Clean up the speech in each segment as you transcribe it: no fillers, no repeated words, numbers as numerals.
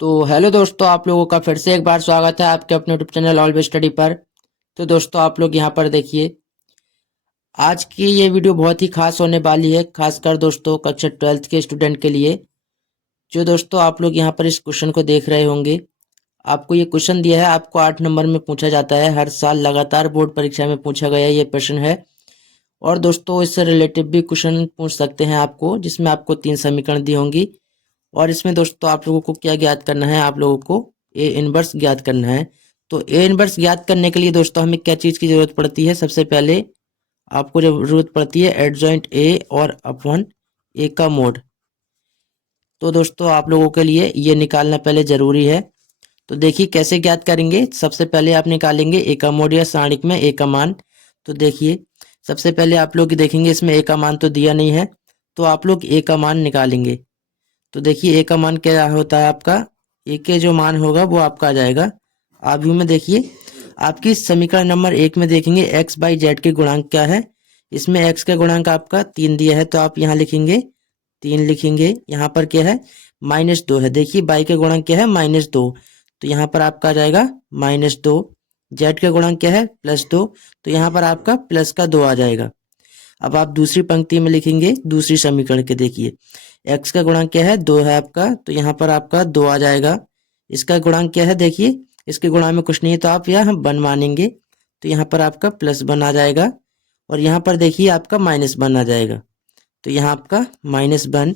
तो हेलो दोस्तों, आप लोगों का फिर से एक बार स्वागत है आपके अपने यूट्यूब चैनल ऑलवेज स्टडी पर। तो दोस्तों, आप लोग यहाँ पर देखिए, आज की ये वीडियो बहुत ही खास होने वाली है, खासकर दोस्तों कक्षा 12th के स्टूडेंट के लिए। जो दोस्तों आप लोग यहाँ पर इस क्वेश्चन को देख रहे होंगे, आपको ये क्वेश्चन दिया है, आपको 8 नंबर में पूछा जाता है, हर साल लगातार बोर्ड परीक्षा में पूछा गया ये प्रश्न है। और दोस्तों इससे रिलेटिव भी क्वेश्चन पूछ सकते हैं आपको, जिसमें आपको 3 समीकरण दी होंगी। और इसमें दोस्तों आप लोगों को क्या ज्ञात करना है, आप लोगों को ए इनवर्स ज्ञात करना है। तो ए इनवर्स ज्ञात करने के लिए दोस्तों हमें क्या चीज़ की ज़रूरत पड़ती है, सबसे पहले आपको ज़रूरत पड़ती है एडजॉइंट ए और अपॉन ए का मोड। तो दोस्तों आप लोगों के लिए ये निकालना पहले ज़रूरी है। तो देखिए कैसे ज्ञात करेंगे। सबसे पहले आप निकालेंगे ए का मोड या सारणिक में ए का मान। तो देखिए सबसे पहले आप लोग देखेंगे इसमें ए का मान तो दिया नहीं है, तो आप लोग ए का मान निकालेंगे। तो देखिए ए का मान क्या होता है आपका, ए के जो मान होगा वो आपका आ जाएगा। आप यू में देखिए, आपकी समीकरण नंबर 1 में देखेंगे एक्स बाई जेड के गुणांक क्या है। इसमें एक्स का गुणांक आपका 3 दिया है, तो आप यहाँ लिखेंगे 3 लिखेंगे। यहाँ पर क्या है, -2 है। देखिए बाई का गुणांक क्या है, -2, तो यहाँ पर आपका आ जाएगा -2। जेड का गुणांक क्या है, +2, तो यहाँ पर आपका प्लस का 2 आ जाएगा। अब आप दूसरी पंक्ति में लिखेंगे दूसरी समीकरण के, देखिए एक्स का गुणांक क्या है, 2 है आपका, तो यहाँ पर आपका 2 आ जाएगा। इसका गुणांक क्या है, देखिए इसके गुणांक में कुछ नहीं है, तो आप यहाँ 1 मानेंगे, तो यहाँ पर आपका +1 आ जाएगा। और यहाँ पर देखिए आपका -1 आ जाएगा, तो यहाँ आपका -1।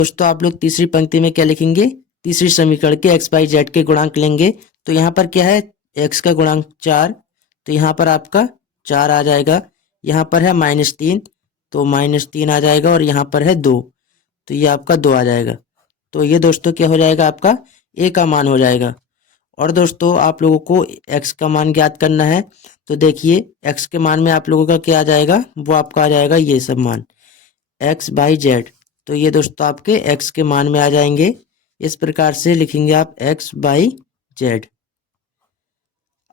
दोस्तों आप लोग तीसरी पंक्ति में क्या लिखेंगे, तीसरी समीकरण के एक्स बाई जेड के गुणांक लेंगे। तो यहाँ पर क्या है, एक्स का गुणांक 4, तो यहाँ पर आपका 4 आ जाएगा। यहाँ पर है -3, तो -3 आ जाएगा। और यहाँ पर है 2, तो ये आपका 2 आ जाएगा। तो ये दोस्तों क्या हो जाएगा, आपका ए का मान हो जाएगा। और दोस्तों आप लोगों को एक्स का मान ज्ञात करना है। तो देखिए एक्स के मान में आप लोगों का क्या आ जाएगा, वो आपका आ जाएगा ये सब मान एक्स बाई जेड। तो ये दोस्तों आपके एक्स के मान में आ जाएंगे। इस प्रकार से लिखेंगे आप एक्स बाई जेड।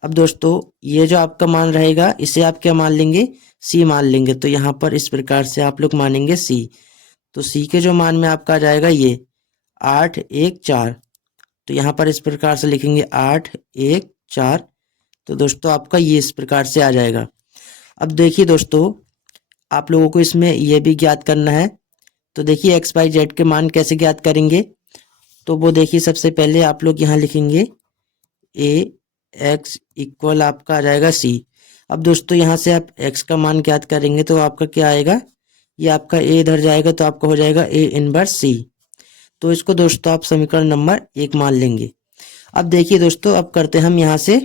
अब दोस्तों ये जो आपका मान रहेगा, इसे आप क्या मान लेंगे, सी मान लेंगे। तो यहाँ पर इस प्रकार से आप लोग मानेंगे सी। तो सी के जो मान में आपका आ जाएगा ये 8 1 4, तो यहाँ पर इस प्रकार से लिखेंगे 8 1 4। तो दोस्तों आपका ये इस प्रकार से आ जाएगा। अब देखिए दोस्तों आप लोगों को इसमें यह भी ज्ञात करना है। तो देखिए एक्स बाई जेड के मान कैसे ज्ञात करेंगे, तो वो देखिए सबसे पहले आप लोग यहाँ लिखेंगे ए एक्स इक्वल आपका आ जाएगा सी। अब दोस्तों यहाँ से आप एक्स का मान ज्ञात करेंगे, तो आपका क्या आएगा, ये आपका ए इधर जाएगा, तो आपका हो जाएगा ए इनवर्स सी। तो इसको दोस्तों आप समीकरण नंबर 1 मान लेंगे। अब देखिए दोस्तों, अब करते हैं हम यहाँ से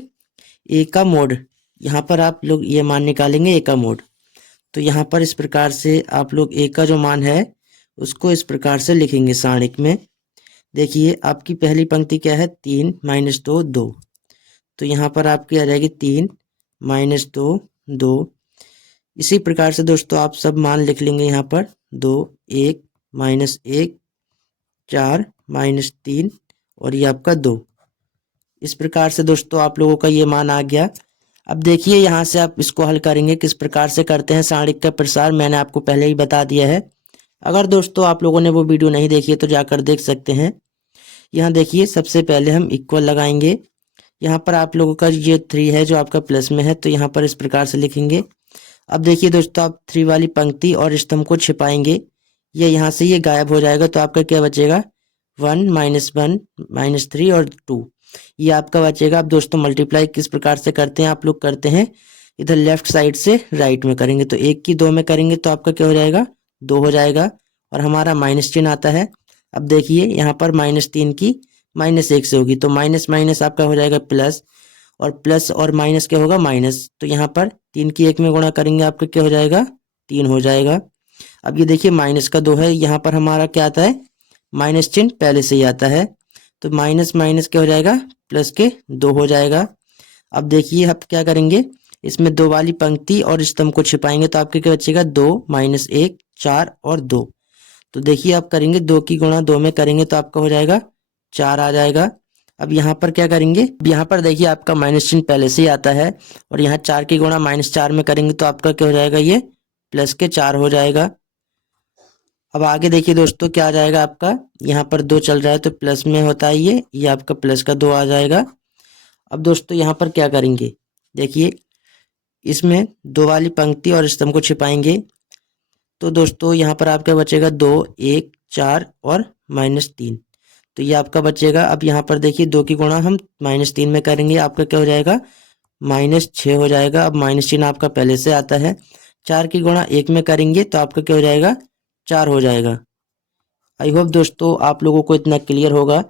ए का मोड। यहाँ पर आप लोग ये मान निकालेंगे ए का मोड। तो यहाँ पर इस प्रकार से आप लोग ए का जो मान है उसको इस प्रकार से लिखेंगे सारणिक में। देखिए आपकी पहली पंक्ति क्या है, 3 -2 2, तो यहाँ पर आपकी आ जाएगी 3 -2 2। इसी प्रकार से दोस्तों आप सब मान लिख लेंगे, यहाँ पर 2 1 -1 4 -3 और ये आपका 2। इस प्रकार से दोस्तों आप लोगों का ये मान आ गया। अब देखिए यहाँ से आप इसको हल करेंगे, किस प्रकार से करते हैं सारणिक का प्रसार, मैंने आपको पहले ही बता दिया है। अगर दोस्तों आप लोगों ने वो वीडियो नहीं देखी है तो जाकर देख सकते हैं। यहाँ देखिए सबसे पहले हम इक्वल लगाएंगे। यहाँ पर आप लोगों का ये 3 है जो आपका प्लस में है, तो यहाँ पर इस प्रकार से लिखेंगे। अब देखिए दोस्तों आप 3 वाली पंक्ति और स्तंभ को छिपाएंगे, ये यहाँ से ये गायब हो जाएगा, तो आपका क्या बचेगा, 1 -1 -3 और 2, ये आपका बचेगा। अब दोस्तों मल्टीप्लाई किस प्रकार से करते हैं, आप लोग करते हैं इधर लेफ्ट साइड से राइट में करेंगे, तो 1 की 2 में करेंगे तो आपका क्या हो जाएगा, 2 हो जाएगा। और हमारा माइनस चिन्ह आता है। अब देखिए यहाँ पर -3 की -1 से होगी, तो माइनस माइनस आपका हो जाएगा प्लस, और प्लस और माइनस क्या होगा, माइनस। तो यहाँ पर 3 की 1 में गुणा करेंगे, आपका क्या हो जाएगा, 3 हो जाएगा। अब ये देखिए माइनस का 2 है, यहाँ पर हमारा क्या आता है, माइनस चिन्ह पहले से ही आता है, तो माइनस माइनस क्या हो जाएगा, प्लस के 2 हो जाएगा। अब देखिए आप क्या करेंगे, इसमें 2 वाली पंक्ति और स्तंभ को छिपाएंगे, तो आपके क्या बचेगा, 2 -1 4 और 2। तो देखिए आप करेंगे 2 की गुणा 2 में करेंगे, तो आपका हो जाएगा 4 आ जाएगा। अब यहाँ पर क्या करेंगे, यहाँ पर देखिए आपका माइनस चिन्ह पहले से ही आता है, और यहाँ 4 की गुणा -4 में करेंगे, तो आपका क्या हो जाएगा, ये +4 हो जाएगा। अब आगे देखिए दोस्तों क्या आ जाएगा आपका, यहाँ पर 2 चल रहा है तो प्लस में होता है ये आपका प्लस का 2 आ जाएगा। अब दोस्तों यहाँ पर क्या करेंगे, देखिए इसमें 2 वाली पंक्ति और स्तंभ को छिपाएंगे। तो दोस्तों यहाँ पर आपका बचेगा 2, 1, 4 और -3। तो ये आपका बचेगा। अब यहाँ पर देखिए 2 की गुणा हम -3 में करेंगे, आपका क्या हो जाएगा, -6 हो जाएगा। अब माइनस चिन्ह आपका पहले से आता है। 4 की गुणा 1 में करेंगे तो आपका क्या हो जाएगा, 4 हो जाएगा। आई होप दोस्तों आप लोगों को इतना क्लियर होगा।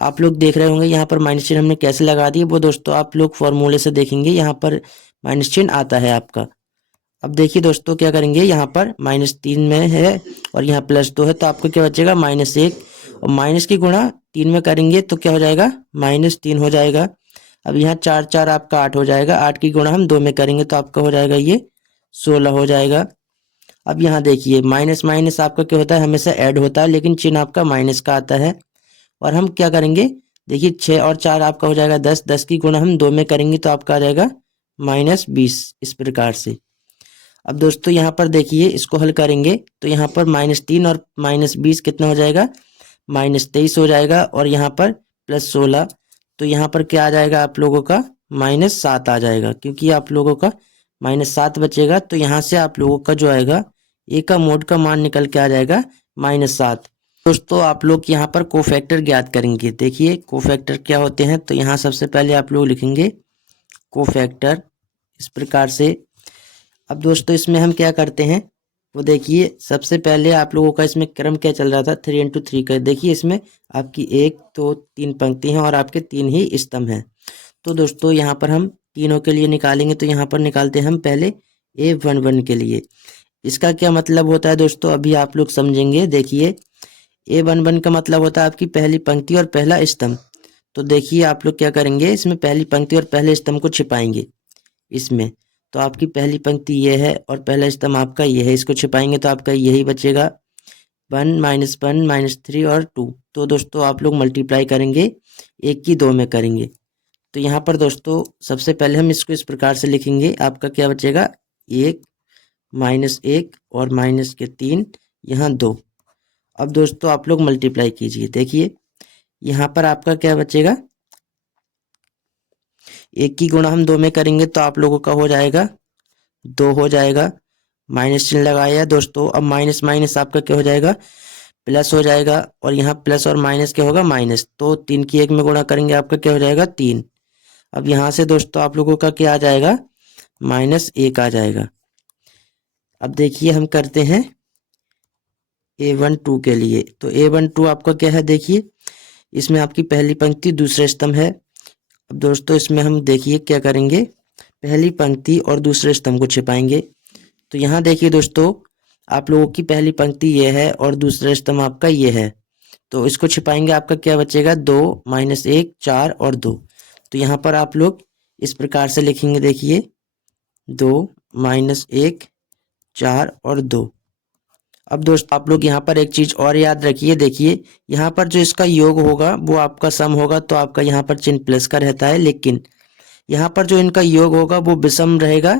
आप लोग देख रहे होंगे यहाँ पर माइनस चिन्ह हमने कैसे लगा दिए, वो दोस्तों आप लोग फॉर्मूले से देखेंगे, यहाँ पर माइनस चिन्ह आता है आपका। अब देखिए दोस्तों क्या करेंगे, यहाँ पर -3 में है और यहाँ +2 है तो आपको क्या बचेगा, -1। और माइनस की गुणा 3 में करेंगे तो क्या हो जाएगा, -3 हो जाएगा। अब यहाँ 4 4 आपका 8 हो जाएगा। 8 की गुणा हम 2 में करेंगे तो आपका हो जाएगा ये 16 हो जाएगा। अब यहाँ देखिए माइनस माइनस आपका क्या होता है, हमेशा ऐड होता है, लेकिन चिन्ह आपका माइनस का आता है। और हम क्या करेंगे, देखिए 6 और 4 आपका हो जाएगा 10। 10 की गुणा हम 2 में करेंगे तो आपका आ जाएगा -20, इस प्रकार से। अब दोस्तों यहाँ पर देखिए इसको हल करेंगे तो यहाँ पर -3 और -20 कितना हो जाएगा, -23 हो जाएगा। और यहाँ पर +16, तो यहाँ पर क्या आ जाएगा आप लोगों का, -7 आ जाएगा, क्योंकि आप लोगों का -7 बचेगा। तो यहाँ से आप लोगों का जो आएगा ए का मोड का मान निकल के आ जाएगा -7। दोस्तों आप लोग यहाँ पर कोफैक्टर ज्ञात करेंगे। देखिए कोफैक्टर क्या होते हैं, तो यहाँ सबसे पहले आप लोग लिखेंगे कोफैक्टर इस प्रकार से। अब दोस्तों इसमें हम क्या करते हैं, वो देखिए सबसे पहले आप लोगों का इसमें क्रम क्या चल रहा था, 3 × 3 का। देखिए इसमें आपकी 1 2 3 पंक्ति हैं और आपके 3 ही स्तंभ हैं। तो दोस्तों यहाँ पर हम तीनों के लिए निकालेंगे, तो यहाँ पर निकालते हैं हम पहले A11 के लिए। इसका क्या मतलब होता है दोस्तों, अभी आप लोग समझेंगे। देखिए A11 का मतलब होता है आपकी पहली पंक्ति और पहला स्तंभ। तो देखिए आप लोग क्या करेंगे, इसमें पहली पंक्ति और पहले स्तंभ को छिपाएंगे इसमें। तो आपकी पहली पंक्ति ये है और पहला स्तंभ आपका ये है, इसको छिपाएंगे तो आपका यही बचेगा 1 -1 -3 और 2। तो दोस्तों आप लोग मल्टीप्लाई करेंगे, 1 की 2 में करेंगे। तो यहाँ पर दोस्तों सबसे पहले हम इसको इस प्रकार से लिखेंगे, आपका क्या बचेगा, 1 -1 और -3 यहाँ 2। अब दोस्तों आप लोग मल्टीप्लाई कीजिए। देखिए यहाँ पर आपका क्या बचेगा, 1 की गुणा हम 2 में करेंगे तो आप लोगों का हो जाएगा 2 हो जाएगा। माइनस चिन्ह लगाया दोस्तों। अब माइनस माइनस आपका क्या हो जाएगा, प्लस हो जाएगा। और यहाँ प्लस और माइनस क्या होगा, माइनस। तो 3 की 1 में गुणा करेंगे आपका क्या हो जाएगा, 3। अब यहाँ से दोस्तों आप लोगों का क्या आ जाएगा, -1 आ जाएगा। अब देखिए हम करते हैं A12 के लिए। तो A12 आपका क्या है, देखिए इसमें आपकी पहली पंक्ति दूसरा स्तंभ है। अब दोस्तों इसमें हम देखिए क्या करेंगे, पहली पंक्ति और दूसरे स्तंभ को छिपाएंगे। तो यहाँ देखिए दोस्तों आप लोगों की पहली पंक्ति ये है और दूसरा स्तंभ आपका ये है, तो इसको छिपाएंगे। आपका क्या बचेगा, 2 -1 4 और 2। तो यहाँ पर आप लोग इस प्रकार से लिखेंगे, देखिए 2 -1 4 और 2। अब दोस्तों आप लोग यहाँ पर एक चीज और याद रखिए, देखिए यहाँ पर जो इसका योग होगा वो आपका सम होगा, तो आपका यहाँ पर चिन्ह प्लस का रहता है। लेकिन यहाँ पर जो इनका योग होगा वो विषम रहेगा,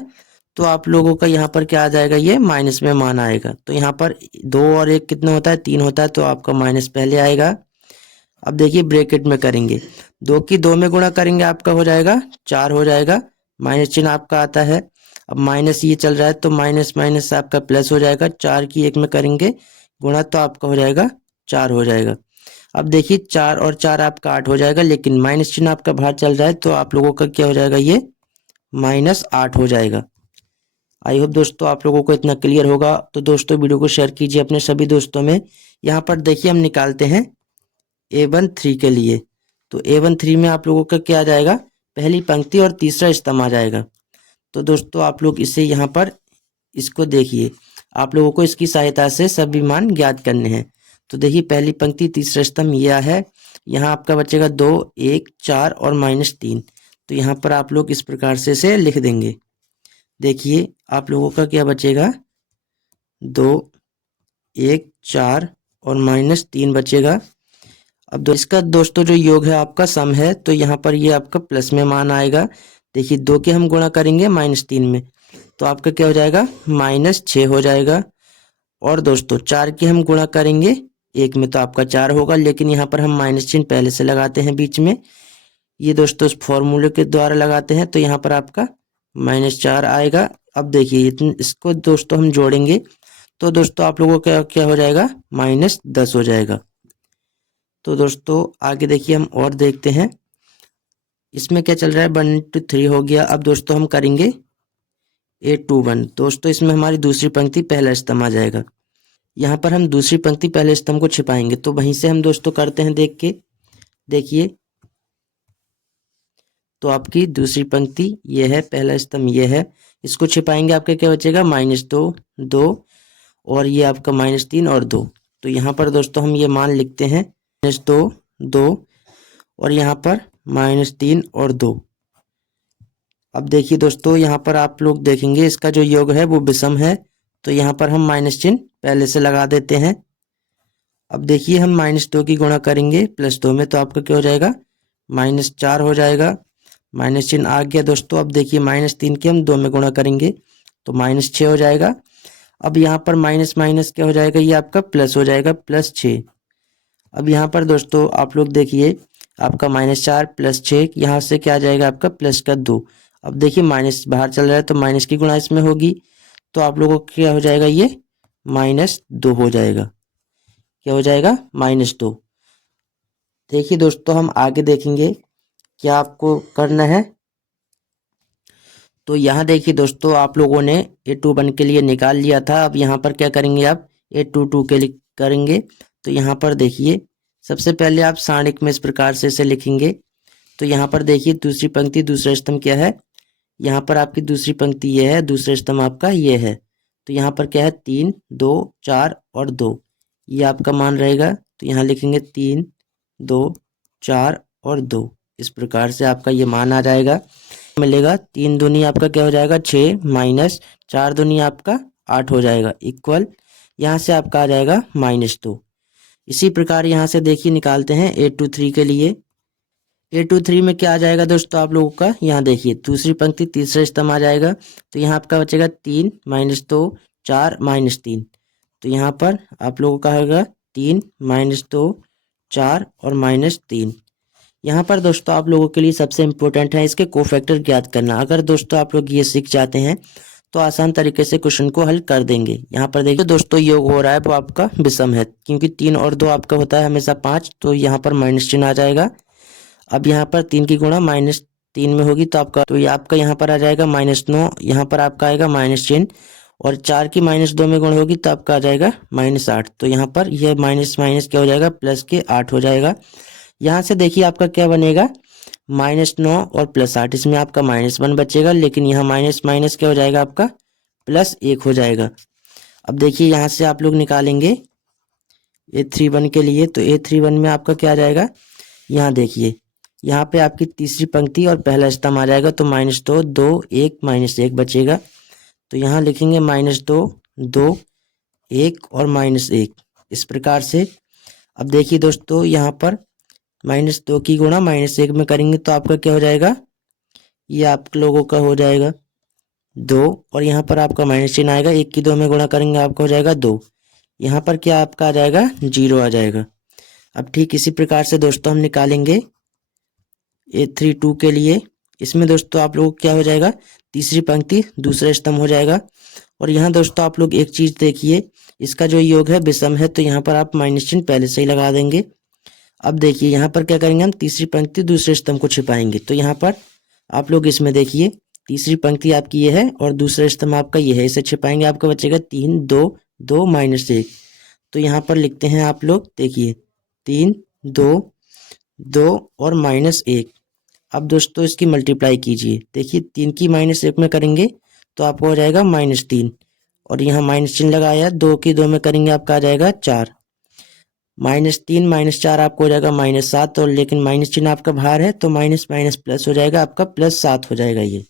तो आप लोगों का यहाँ पर क्या आ जाएगा, ये माइनस में मान आएगा। तो यहाँ पर 2 और 1 कितना होता है, 3 होता है, तो आपका माइनस पहले आएगा। अब देखिए ब्रैकेट में करेंगे, 2 की 2 में गुणा करेंगे आपका हो जाएगा 4 हो जाएगा। माइनस चिन्ह आपका आता है। अब माइनस ये चल रहा है तो माइनस माइनस आपका प्लस हो जाएगा। 4 की 1 में करेंगे गुणा तो आपका हो जाएगा 4 हो जाएगा। अब देखिए 4 और 4 आपका 8 हो जाएगा, लेकिन माइनस चिन्ह आपका बाहर चल रहा है तो आप लोगों का क्या हो जाएगा, ये -8 हो जाएगा। आई होप दोस्तों आप लोगों को इतना क्लियर होगा। तो दोस्तों वीडियो को शेयर कीजिए अपने सभी दोस्तों में। यहाँ पर देखिए हम निकालते हैं A13 के लिए। तो A13 में आप लोगों का क्या आ जाएगा, पहली पंक्ति और तीसरा स्तंभ आ जाएगा। तो दोस्तों आप लोग इसे यहाँ पर इसको देखिए, आप लोगों को इसकी सहायता से सभी मान ज्ञात करने हैं। तो देखिए पहली पंक्ति तीसरा स्तंभ यह है, यहाँ आपका बचेगा 2 1 4 और -3। तो यहाँ पर आप लोग इस प्रकार से इसे लिख देंगे। देखिए आप लोगों का क्या बचेगा, 2 1 4 और -3 बचेगा। अब इसका दोस्तों जो योग है आपका सम है, तो यहाँ पर ये आपका प्लस में मान आएगा। देखिए 2 के हम गुणा करेंगे -3 में, तो आपका क्या हो जाएगा, -6 हो जाएगा। और दोस्तों 4 की हम गुणा करेंगे 1 में तो आपका 4 होगा, लेकिन यहाँ पर हम माइनस चिन्ह पहले से लगाते हैं बीच में। ये दोस्तों इस फॉर्मूले के द्वारा लगाते हैं, तो यहाँ पर आपका -4 आएगा। अब देखिए इसको दोस्तों हम जोड़ेंगे तो दोस्तों आप लोगों का क्या हो जाएगा, -10 हो जाएगा। तो दोस्तों आगे देखिए हम और देखते हैं इसमें क्या चल रहा है। 1 to 3 हो गया। अब दोस्तों हम करेंगे 8 to 1। दोस्तों इसमें हमारी दूसरी पंक्ति पहला स्तंभ आ जाएगा। यहाँ पर हम दूसरी पंक्ति पहले स्तंभ को छिपाएंगे, तो वहीं से हम दोस्तों करते हैं देख के। देखिए तो आपकी दूसरी पंक्ति ये है, पहला स्तंभ ये है, इसको छिपाएंगे। आपका क्या बचेगा, -2 2 और ये आपका -3 और 2। तो यहाँ पर दोस्तों हम ये मान लिखते हैं -2 2 और यहाँ पर -3 और 2। अब देखिए दोस्तों यहाँ पर आप लोग देखेंगे इसका जो योग है वो विषम है, तो यहाँ पर हम माइनस चिन्ह पहले से लगा देते हैं। अब देखिए हम -2 की गुणा करेंगे +2 में, तो आपका क्या हो जाएगा, -4 हो जाएगा। माइनस चिन्ह आ गया दोस्तों। अब देखिए -3 की हम 2 में गुणा करेंगे तो -6 हो जाएगा। अब यहाँ पर माइनस माइनस क्या हो जाएगा, ये आपका प्लस हो जाएगा, +6। अब यहाँ पर दोस्तों आप लोग देखिए आपका -4 +6, यहाँ से क्या आ जाएगा आपका +2। अब देखिए माइनस बाहर चल रहा है तो माइनस की गुणा इसमें होगी, तो आप लोगों को क्या हो जाएगा, ये -2 हो जाएगा। क्या हो जाएगा, -2। देखिए दोस्तों हम आगे देखेंगे क्या आपको करना है। तो यहाँ देखिए दोस्तों आप लोगों ने A21 के लिए निकाल लिया था। अब यहाँ पर क्या करेंगे, आप A22 के लिए करेंगे। तो यहाँ पर देखिए सबसे पहले आप सारणिक में इस प्रकार से इसे लिखेंगे। तो यहाँ पर देखिए दूसरी पंक्ति दूसरा स्तंभ क्या है, यहाँ पर आपकी दूसरी पंक्ति ये है, दूसरा स्तंभ आपका ये है। तो यहाँ पर क्या है, 3 2 4 और 2, ये आपका मान रहेगा। तो यहाँ लिखेंगे 3 2 4 और 2। इस प्रकार से आपका ये मान आ जाएगा, मिलेगा। 3 दूनी आपका क्या हो जाएगा 6 माइनस 4 दूनी आपका 8 हो जाएगा, इक्वल यहाँ से आपका आ जाएगा -2। इसी प्रकार यहाँ से देखिए निकालते हैं A23 के लिए। A23 में क्या आ जाएगा दोस्तों आप लोगों का, यहाँ देखिए दूसरी पंक्ति तीसरा स्तंभ आ जाएगा। तो यहाँ आपका बचेगा 3 -2 4 -3। तो यहाँ पर आप लोगों का होगा 3 -2 4 और -3। यहाँ पर दोस्तों आप लोगों के लिए सबसे इम्पोर्टेंट है इसके कोफैक्टर ज्ञात करना। अगर दोस्तों आप लोग ये सीख जाते हैं तो आसान तरीके से क्वेश्चन को हल कर देंगे। यहाँ पर देखिए दोस्तों योग हो रहा है वो आपका विषम है, क्योंकि 3 और 2 आपका होता है हमेशा 5, तो यहाँ पर माइनस चिन्ह आ जाएगा। अब यहाँ पर 3 की गुणा -3 में होगी तो आपका, तो ये आपका यहाँ पर आ जाएगा -9, यहाँ पर आपका आएगा माइनस चिन्ह, और 4 की -2 में गुण होगी तो आपका आ जाएगा -8। तो यहाँ पर यह माइनस माइनस क्या हो जाएगा, प्लस के 8 हो जाएगा। यहाँ से देखिए आपका क्या बनेगा, -9 और +8, इसमें आपका -1 बचेगा, लेकिन यहाँ माइनस माइनस क्या हो जाएगा आपका +1 हो जाएगा। अब देखिए यहाँ से आप लोग निकालेंगे A31 के लिए। तो A31 में आपका क्या आ जाएगा, यहाँ देखिए यहाँ पे आपकी तीसरी पंक्ति और पहला स्तंभ आ जाएगा। तो -2 2 1 -1 बचेगा। तो यहाँ लिखेंगे -2 2 1 और -1, इस प्रकार से। अब देखिए दोस्तों यहाँ पर -2 की गुणा -1 में करेंगे तो आपका क्या हो जाएगा, ये आप लोगों का हो जाएगा 2, और यहाँ पर आपका माइनस चिन्ह आएगा। 1 की 2 में गुणा करेंगे आपका हो जाएगा 2। यहाँ पर क्या आपका आ जाएगा 0 आ जाएगा। अब ठीक इसी प्रकार से दोस्तों हम निकालेंगे A32 के लिए। इसमें दोस्तों आप लोग क्या हो जाएगा, तीसरी पंक्ति दूसरा स्तंभ हो जाएगा। और यहाँ दोस्तों आप लोग एक चीज देखिए, इसका जो योग है विषम है, तो यहाँ पर आप माइनस चिन्ह पहले से ही लगा देंगे। अब देखिए यहाँ पर क्या करेंगे, हम तीसरी पंक्ति दूसरे स्तंभ को छिपाएंगे। तो यहाँ पर आप लोग इसमें देखिए तीसरी पंक्ति आपकी ये है और दूसरा स्तंभ आपका ये है, इसे छिपाएंगे, आपका बचेगा 3 2 2 -1। तो यहाँ पर लिखते हैं आप लोग देखिए 3 2 2 और -1। अब दोस्तों इसकी मल्टीप्लाई कीजिए, देखिए 3 की -1 में करेंगे तो आपको हो जाएगा -3, और यहाँ माइनस चिन्ह लगाया, 2 की 2 में करेंगे आपका आ जाएगा 4, -3 -4 आपको हो जाएगा -7, और लेकिन माइनस चिन्ह आपका बाहर है तो माइनस माइनस प्लस हो जाएगा, आपका +7 हो जाएगा ये।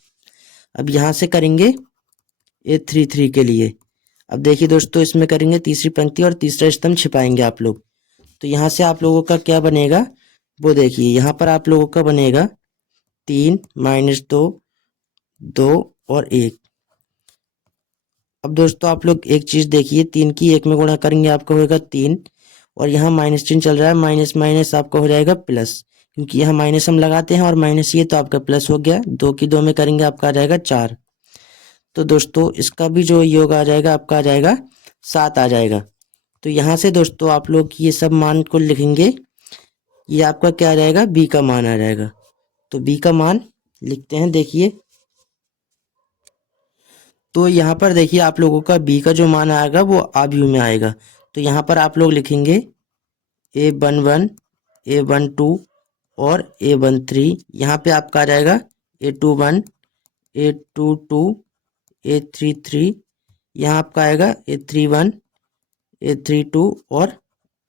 अब यहाँ से करेंगे A33 के लिए। अब देखिए दोस्तों इसमें करेंगे तीसरी पंक्ति और तीसरा स्तंभ छिपाएंगे आप लोग। तो यहाँ से आप लोगों का क्या बनेगा, वो देखिए यहाँ पर आप लोगों का बनेगा 3 -2 2 और 1। अब दोस्तों आप लोग एक चीज़ देखिए, 3 की 1 में गुणा करेंगे आपका होगा 3, और यहाँ माइनस चिन्ह चल रहा है, माइनस माइनस आपका हो जाएगा प्लस, क्योंकि यहाँ माइनस हम लगाते हैं और माइनस ये तो आपका प्लस हो गया। 2 की 2 में करेंगे आपका आ जाएगा 4। तो दोस्तों इसका भी जो योग आ जाएगा आपका आ जाएगा 7 आ जाएगा। तो यहाँ से दोस्तों आप लोग ये सब मान को लिखेंगे, ये आपका क्या आ जाएगा, बी का मान आ जाएगा। तो बी का मान लिखते हैं, देखिए। तो यहाँ पर देखिए आप लोगों का बी का जो मान आएगा वो आव्यूह में आएगा। तो यहाँ पर आप लोग लिखेंगे A11, A12 और A13। यहाँ पे आपका आ जाएगा A21, A22, A33। यहाँ आपका आएगा A31, A32 और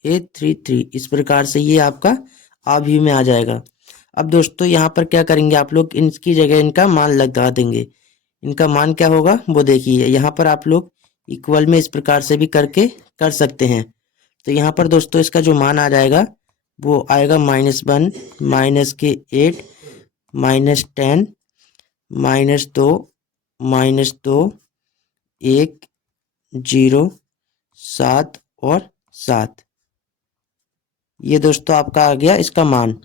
A33। इस प्रकार से ये आपका आव्यूह में आ जाएगा। अब दोस्तों यहाँ पर क्या करेंगे आप लोग, इनकी जगह इनका मान लगा देंगे। इनका मान क्या होगा वो देखिए, यहाँ पर आप लोग इक्वल में इस प्रकार से भी करके कर सकते हैं। तो यहाँ पर दोस्तों इसका जो मान आ जाएगा वो आएगा -1, -8, -10, -2, -2, 1, 0, 7 और 7। ये दोस्तों आपका आ गया इसका मान।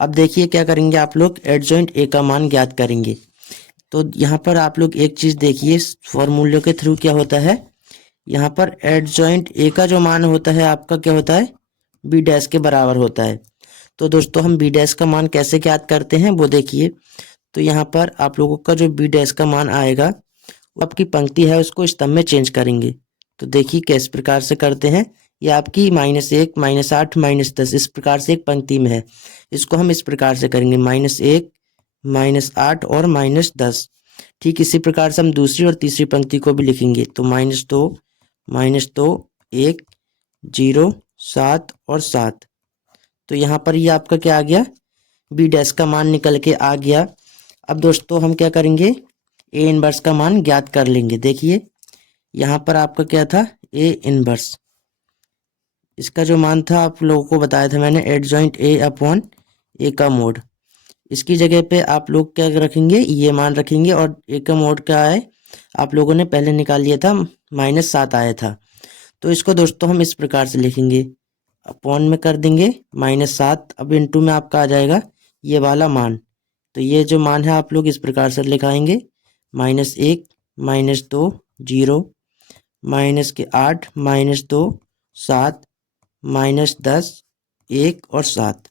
अब देखिए क्या करेंगे आप लोग, एडजॉइंट ए का मान ज्ञात करेंगे। तो यहाँ पर आप लोग एक चीज़ देखिए, फॉर्मूले के थ्रू क्या होता है, यहाँ पर एडजॉइंट ए का जो मान होता है आपका क्या होता है, बी डैश के बराबर होता है। तो दोस्तों हम बी डैश का मान कैसे ज्ञात करते हैं वो देखिए। तो यहाँ पर आप लोगों का जो बी डैश का मान आएगा वो आपकी पंक्ति है उसको स्तंभ में चेंज करेंगे। तो देखिए किस प्रकार से करते हैं, ये आपकी -1, -8, -10 इस प्रकार से एक पंक्ति में है। इसको हम इस प्रकार से करेंगे -1, -8 और -10। ठीक इसी प्रकार से हम दूसरी और तीसरी पंक्ति को भी लिखेंगे। तो -2, -2, 1, 0, 7 और 7। तो यहाँ पर ये आपका क्या आ गया, बी डैश का मान निकल के आ गया। अब दोस्तों हम क्या करेंगे, ए इनवर्स का मान ज्ञात कर लेंगे। देखिए यहाँ पर आपका क्या था, ए इनवर्स, इसका जो मान था आप लोगों को बताया था मैंने, एडजॉइंट ए अपॉन ए का मोड। इसकी जगह पे आप लोग क्या रखेंगे, ये मान रखेंगे, और ए का मोड क्या है आप लोगों ने पहले निकाल लिया था, -7 आया था। तो इसको दोस्तों हम इस प्रकार से लिखेंगे, अपॉन में कर देंगे -7, अब इनटू में आपका आ जाएगा ये वाला मान। तो ये जो मान है आप लोग इस प्रकार से लिखाएंगे, -1, -2, 0, -8, -2, 7, -10, 1 और 7।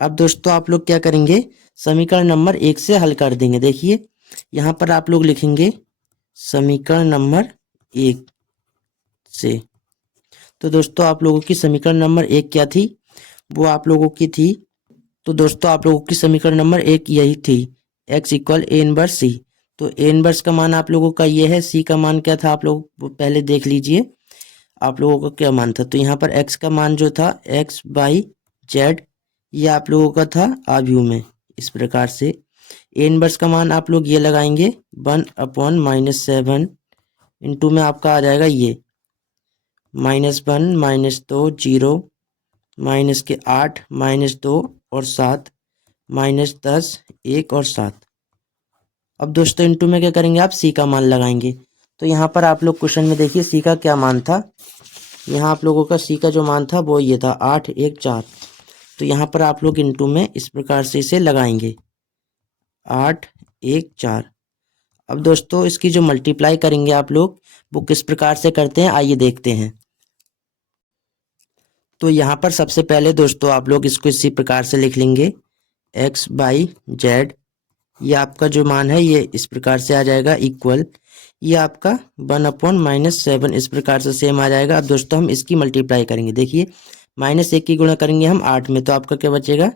अब दोस्तों आप लोग क्या करेंगे, समीकरण नंबर 1 से हल कर देंगे। देखिए यहाँ पर आप लोग लिखेंगे समीकरण नंबर 1 से। तो दोस्तों आप लोगों की समीकरण नंबर 1 क्या थी, वो आप लोगों की थी, तो दोस्तों आप लोगों की समीकरण नंबर 1 यही थी, x = a इनवर्स सी। तो a इनवर्स का मान आप लोगों का ये है, c का मान क्या था आप लोग पहले देख लीजिए, आप लोगों का क्या मान था। तो यहाँ पर x का मान जो था x/z, ये आप लोगों का था आव्यूह में। इस प्रकार से a इनवर्स का मान आप लोग ये लगाएंगे 1/-7, इनटू में आपका आ जाएगा ये -1, -2, 0, -8, -2 और 7, -10, 1 और 7। अब दोस्तों इनटू में क्या करेंगे, आप सी का मान लगाएंगे। तो यहाँ पर आप लोग क्वेश्चन में देखिए सी का क्या मान था, यहाँ आप लोगों का सी का जो मान था वो ये था 8, 1, 4। तो यहाँ पर आप लोग इनटू में इस प्रकार से इसे लगाएंगे 8, 1, 4। अब दोस्तों इसकी जो मल्टीप्लाई करेंगे आप लोग वो किस प्रकार से करते हैं आइए देखते हैं। तो यहाँ पर सबसे पहले दोस्तों आप लोग इसको इसी प्रकार से लिख लेंगे x/z, ये आपका जो मान है ये इस प्रकार से आ जाएगा इक्वल, ये आपका 1/-7 इस प्रकार से सेम आ जाएगा। अब दोस्तों हम इसकी मल्टीप्लाई करेंगे। देखिए -1 की गुणा करेंगे हम 8 में, तो आपका क्या बचेगा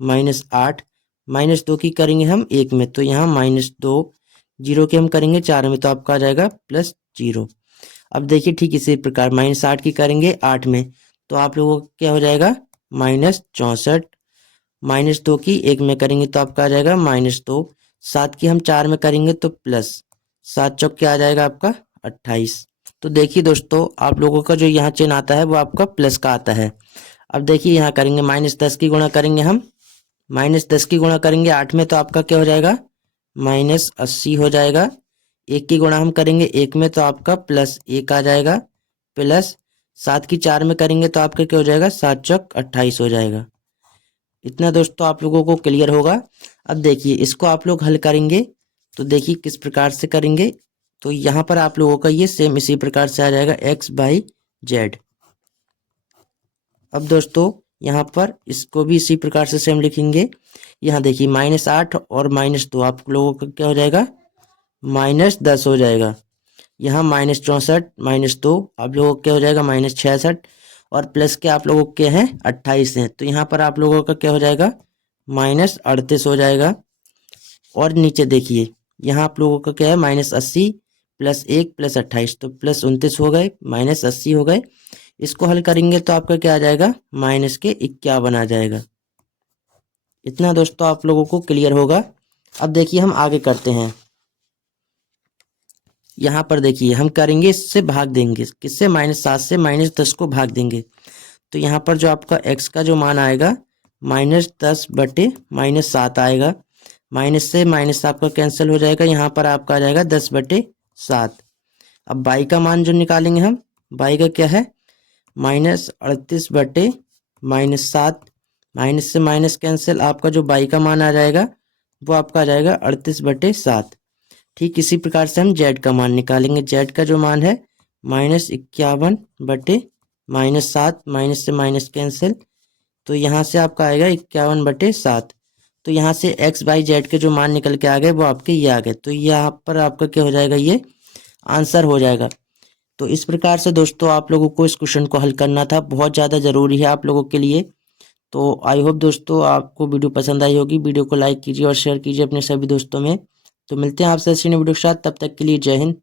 -8, -2 की करेंगे हम 1 में, तो यहाँ -2, 0 की हम करेंगे 4 में, तो आपका आ जाएगा +0। अब देखिए ठीक इसी प्रकार -8 की करेंगे 8 में, तो आप लोगों को क्या हो जाएगा -64, -2 की 1 में करेंगे तो आपका आ जाएगा -2, 7 की हम 4 में करेंगे तो +7 चौक क्या आ जाएगा आपका 28। तो देखिए दोस्तों आप लोगों का जो यहाँ चिन्ह आता है वो आपका प्लस का आता है। अब देखिए यहाँ करेंगे -10 की गुणा करेंगे हम, -10 की गुणा करेंगे 8 में, तो आपका क्या हो जाएगा -80 हो जाएगा, 1 की गुणा हम करेंगे 1 में तो आपका +1 आ जाएगा, प्लस 7 की 4 में करेंगे तो आपका क्या हो जाएगा, 7 चौक 28 हो जाएगा। इतना दोस्तों आप लोगों को क्लियर होगा। अब देखिए इसको आप लोग हल करेंगे तो देखिए किस प्रकार से करेंगे। तो यहाँ पर आप लोगों का ये सेम इसी प्रकार से आ जाएगा x/z। अब दोस्तों यहाँ पर इसको भी इसी प्रकार से सेम लिखेंगे। यहाँ देखिए -8 और -2 आप लोगों का क्या हो जाएगा, -10 हो जाएगा। यहाँ -64 -2 आप लोगों का क्या हो जाएगा, -66 और प्लस के आप लोगों के हैं 28 हैं, तो यहाँ पर आप लोगों का क्या हो जाएगा, -38 हो जाएगा। और नीचे देखिए यहाँ आप लोगों का क्या है, -80 +1 +28 तो +29 हो गए, -80 हो गए। इसको हल करेंगे तो आपका क्या आ जाएगा, -51 आ जाएगा। इतना दोस्तों आप लोगों को क्लियर होगा। अब देखिए हम आगे करते हैं। यहाँ पर देखिए हम करेंगे इससे भाग देंगे, किससे, -7 से -10 को भाग देंगे। तो यहाँ पर जो आपका x का जो मान आएगा -10/-7 आएगा। माइनस से माइनस आपका कैंसिल हो जाएगा, यहाँ पर आपका आ जाएगा 10/7। अब y का मान जो निकालेंगे हम, y का क्या है, -38/-7। माइनस से माइनस कैंसिल, आपका जो y का मान आ जाएगा वो आपका आ जाएगा 38/7। ठीक इसी प्रकार से हम z का मान निकालेंगे। z का जो मान है -51/-7, माइनस से माइनस कैंसिल, तो यहाँ से आपका आएगा 51/7। तो यहाँ से x/z के जो मान निकल के आ गए वो आपके ये आ गए। तो यहाँ पर आपका क्या हो जाएगा, ये आंसर हो जाएगा। तो इस प्रकार से दोस्तों आप लोगों को इस क्वेश्चन को हल करना था, बहुत ज़्यादा ज़रूरी है आप लोगों के लिए। तो आई होप दोस्तों आपको वीडियो पसंद आई होगी। वीडियो को लाइक कीजिए और शेयर कीजिए अपने सभी दोस्तों में। तो मिलते हैं आपसे ऐसी नई वीडियो के साथ, तब तक के लिए जय हिंद।